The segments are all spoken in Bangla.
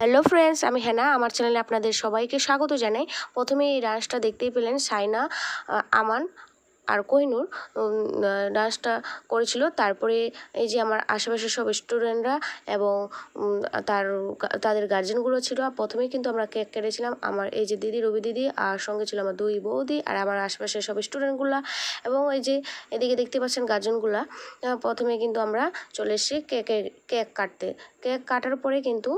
হ্যালো ফ্রেন্ডস, আমি হেনা। আমার চ্যানেলে আপনাদের সবাইকে স্বাগত জানাই। প্রথমে এই ডান্সটা দেখতেই পেলেন, সাইনা, আমান আর কোহিনুর ডান্সটা করেছিল। তারপরে এই যে আমার আশেপাশের সব স্টুডেন্টরা এবং তাদের গার্জেনগুলো ছিল। প্রথমেই কিন্তু আমরা কেক কেটেছিলাম। আমার এই যে দিদি, রবি দিদি, আর সঙ্গে ছিল আমার দুই বৌদি আর আমার আশেপাশের সব স্টুডেন্টগুলা। এবং এই যে এদিকে দেখতে পাচ্ছেন গার্জেনগুলা। প্রথমে কিন্তু আমরা চলে এসেছি কেক কাটতে। কেক কাটার পরে কিন্তু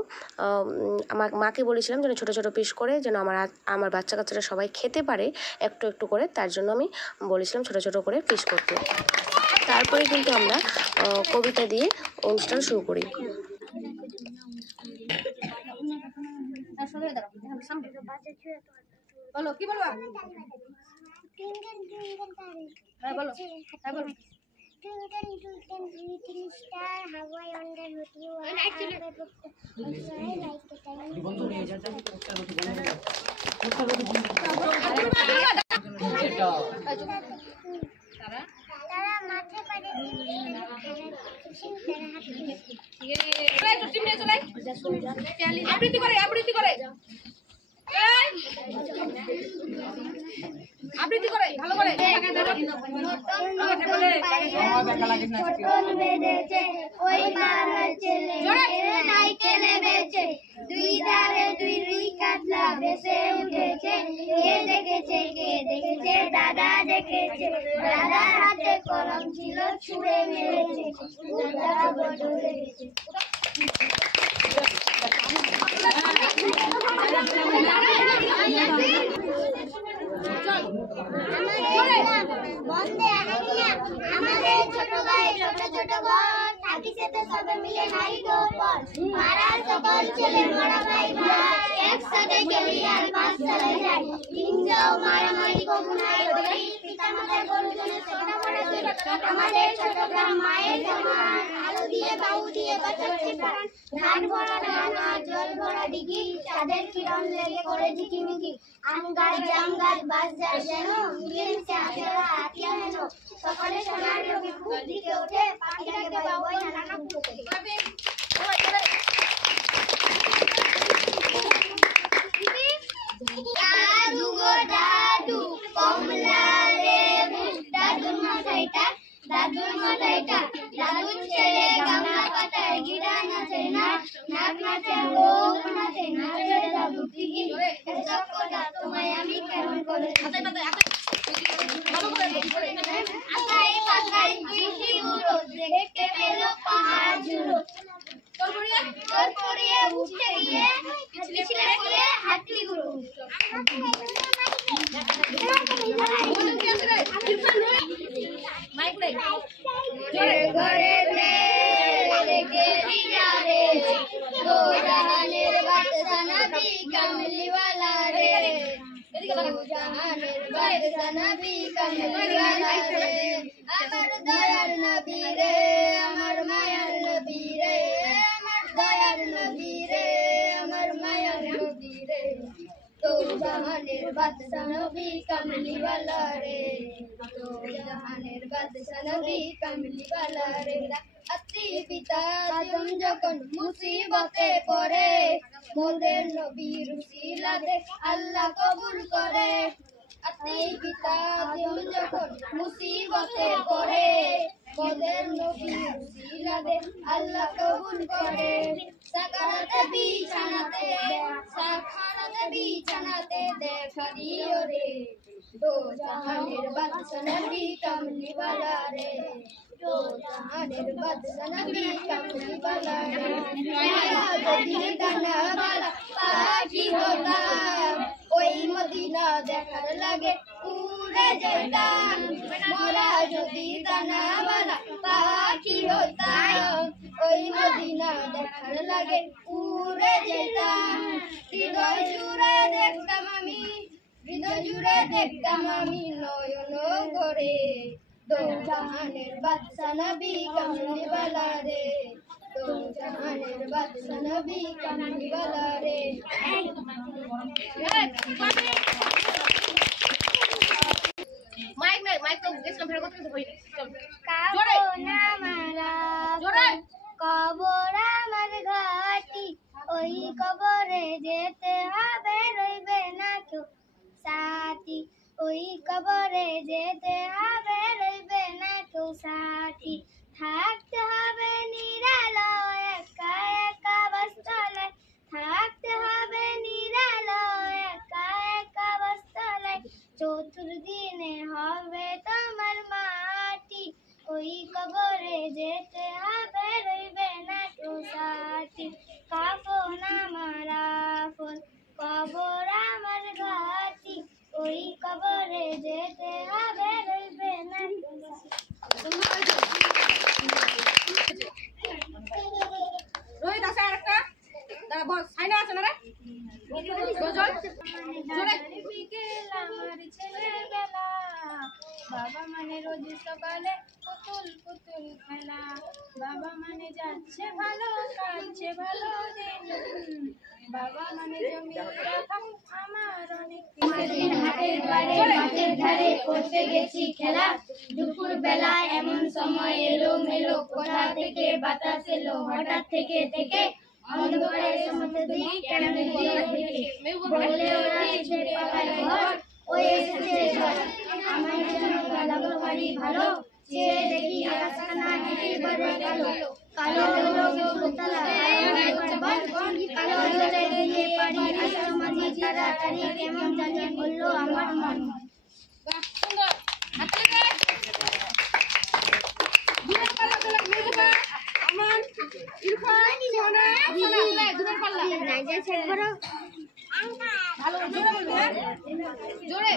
মাকে বলেছিলাম যেন ছোটো ছোটো পিস করে, যেন আমার বাচ্চা কাচ্চারা সবাই খেতে পারে একটু একটু করে। তার জন্য আমি বলেছিলাম ছোটো ছোটো করে পিস করতে। তারপরে কিন্তু আমরা কবিতা দিয়ে অনুষ্ঠান শুরু করি। বলো কি বলবো? Twinkle, twinkle, little star, how I wonder what you are. I আবৃত্তি করে ভালো করে ওই পাড়ার ছেলে নাইকেলে বেচে, দুই ধারে দুই রুই কাতলা ভেসে উঠেছে। কে দেখেছে দাদা দেখেছে, দাদার হাতে কলম ছিল ছুঁড়ে মেরেছে, দাদা বড় লেগেছে। আমাদের ছোট ভাই ছোট ছোট ঘর, থাকি সেতে সবে মিলে নাই গোপন। পাড়ার সকল ছেলে বড় ভাই ভাই, একসাথে খেলি আর পাঠশালা যাই। হিংসাও মারামারি কখনাই করি, পিতা মাতার গরুজনের সেবা করা করি। আমাদের ছোট গ্রাম মায়ের সমান, আলো দিয়ে বাউ দিয়ে বাঁচাচ্ছে প্রাণ। ধান ভরা ডাঙা, জল ভরা ডিগি, চাঁদের কিরণ লেগে করে ঝিকিমিকি। আম গাছ, জাম গাছ, বাঁশ গাছ যেন মিলেমিশে আসেরা আতিয়া হেন। সকালে সোনার রবি খুব দিকে ওঠে, পাখিটাকে বাবুই নানা ফুটে। দাদু গো দাদু, কমলা লেবু, দাদুর মাথায়টা, দাদুর ছেলে গামলা পাতায় গিরা নাচে না, নাক নাচে হোক নাচে নাচে দাদু ঠিকই। এসব কথা তোমায় আমি কেমন করে আকাই পাকাই বৃষ্টি উড়ো, দেখতে পেল পাহাড় ঝুড়ো। তোর পড়িয়ে উঠতে গিয়ে পিছলে পড়ে হাতলি গুঁড়ো। ঘরে রেখে যারে, দো জাহানের বাদশা নবী কামলিওয়ালা রে, দো জাহানের বাদশা নবী কামলিওয়ালা রে। আমার দয়ার নবী রে, আমার মায়ার নবী রে, আমার দয়ার নবী রে, আমার মায়ার নবী রে। দো জাহানের বাদশা নবী কামলিওয়ালা রে, দো জাহানের বাদশা নবী কামলিওয়ালা রে। আত্মি পিতা আদম যখন মুসিবতে পড়ে, মোদের নবীর উসিলাতে আল্লাহ কবুল করে। আত্মি পিতা আদম যখন মুসিবতে পড়ে, মোদের নবীর উসিলাতে আল্লাহ কবুল করে। সাকারাতে বিছানাতে দেখা দিও রে, দো জাহানের বাদশা নবী কামলিওয়ালা রে, দো জাহানের বাদশা নবী কামলিওয়ালা রে। মায়া যদি দানাওয়ালা পাখি হতাম, ওই মদিনা দেখার লাগে উড়ে যেতাম। মোরা যদি দানাওয়ালা পাখি হতাম, ওই মদিনা দেখার লাগে উড়ে যেতাম। হৃদয় জুড়ে দেখতাম আমি নয়ন করে, দো জাহানের বাদশা নবী কামলিওয়ালা রে, দো জাহানের বাদশা নবী কামলিওয়ালা রে। কবর আমার ঘাটি, ওই কবরে যেতে হবে, রইবে না কেউ সাথী। ওই কবরে যেতে হবে, রইবে না কেউ সাথী। থাকতে হবে নিরালয়, একা একা বস্তলায়। থাকতে হবে নিরালয়, একা একা বস্তলায়। চতুর্দিনে হবে তোমার মাটি, ওই কবরে যেতে হবে, রইবে না কেউ সাথী। কাফন আমার আপন, কবর আমার ঘাটি, ওই কবরে যেতে হবে, রইবে না কেউ সাথী। রোহিত আছে আরেকটা সাইনা আছে না রে গজল জোরে বিকেল আমার ছেলেবেলা, বাবা মানে রোজ সকালে পুতুল পুতুল খেলা। বাবা মানে যাচ্ছে ভালো, কাটছে ভালো দিন। বাবা মানে জমি আমার অনেক দিন। হাটের বারে মাঠের ধারে করতে গেছি খেলা। দুপুর বেলা এমন সময় এলো মেলো, কোথা থেকে বাতাস এলো হঠাৎ থেকে থেকে। অন্ধকারে সমস্ত দিক কেমন দিয়ে দেখে, বললে ওরা ছেড়ে পাতার ঘর, ওই এসেছে ঝড়। আমার জন্য লাগলো ভারী ভালো, চেয়ে দেখি আকাশখানা একেবারে কালো। কালো হলো ফুলতলা, কালো জলে দিয়ে পারি আসো মাঝি তাড়াতাড়ি, কেমন জানি বললো আমার মন। বাহ সুন্দর হাতে দুধের পাল্লা চলে মেজবা আমান ইরফান সোনা সোনা চলে দুধের পাল্লা নাইজা চেক করো। ভালো জোরে বলবে জোরে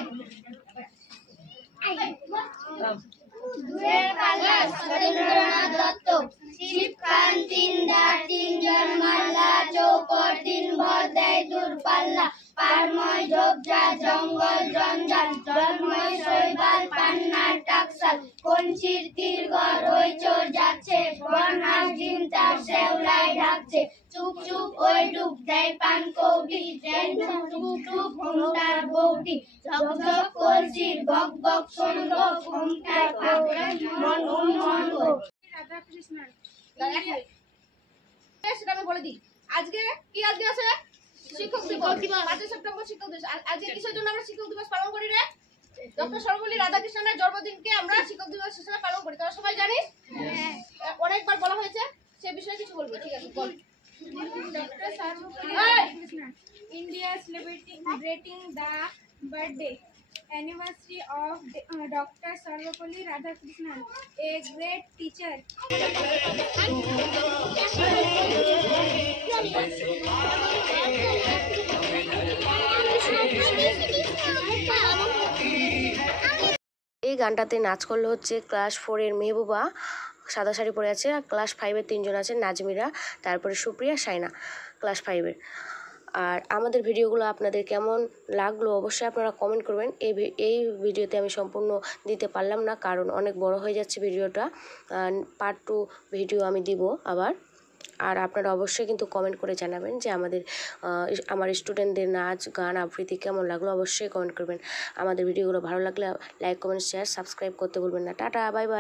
দুধের পাল্লা সতেন্দ্রনাথ দত্ত। শিবকান তিন দাঁত, তিনজন মাল্লা, চৌকর তিন ভর দেয় দূরপাল্লা। পারময় ঝোপঝা জঙ্গল জঞ্জাল, জলময় শৈবাল পান্নার টাকশাল। কঞ্চির তীরগড় ওই চোর যাচ্ছে, বনহাস ডিম তার শেওলায় ঢাকছে। চুপ চুপ ওই ডুব দেয় পান কৌটি, দেন টুক টুক ঘুমটার বৌটি। ঝকঝক কলসির বক বক শঙ্খ, ঘুমটার পাখি মন উন্মন্দ। রাধা কৃষ্ণন সেটা আমি বলে দিই। আজকে কি আজকে আছে শিক্ষক দিবস, 5 সেপ্টেম্বর শিক্ষক দিবস। আজকে কিসের জন্য আমরা শিক্ষক দিবস পালন করি রে? ডক্টর সর্বপল্লী রাধাকৃষ্ণনের জন্মদিনকে আমরা শিক্ষক দিবস হিসেবে পালন করি। তোরা সবাই জানিস? অনেকবার বলা হয়েছে, সে বিষয়ে কিছু বলবো। ঠিক আছে বল। Dr. Sarvapalli Hey! Radhakrishnan. India is celebrating the birthday anniversary of Dr. Sarvapalli Radhakrishnan, a great teacher. এই গানটাতে নাচ করলো হচ্ছে ক্লাস 4-এর মেহবুবা, সাদা শাড়ি পরে আছে। আর ক্লাস 5-এর 3জন আছে, নাজমিরা, তারপরে সুপ্রিয়া, সাইনা, ক্লাস 5-এর। আর আমাদের ভিডিওগুলো আপনাদের কেমন লাগলো অবশ্যই আপনারা কমেন্ট করবেন। এই ভিডিওতে আমি সম্পূর্ণ দিতে পারলাম না, কারণ অনেক বড় হয়ে যাচ্ছে ভিডিওটা। পার্ট 2 ভিডিও আমি দিব আবার। আর আপনারা অবশ্যই কিন্তু কমেন্ট করে জানাবেন যে আমার স্টুডেন্টদের নাচ গান আবৃত্তি কেমন লাগলো, অবশ্যই কমেন্ট করবেন। আমাদের ভিডিওগুলো ভালো লাগলে লাইক কমেন্ট শেয়ার সাবস্ক্রাইব করতে ভুলবেন না। Tata, bye bye.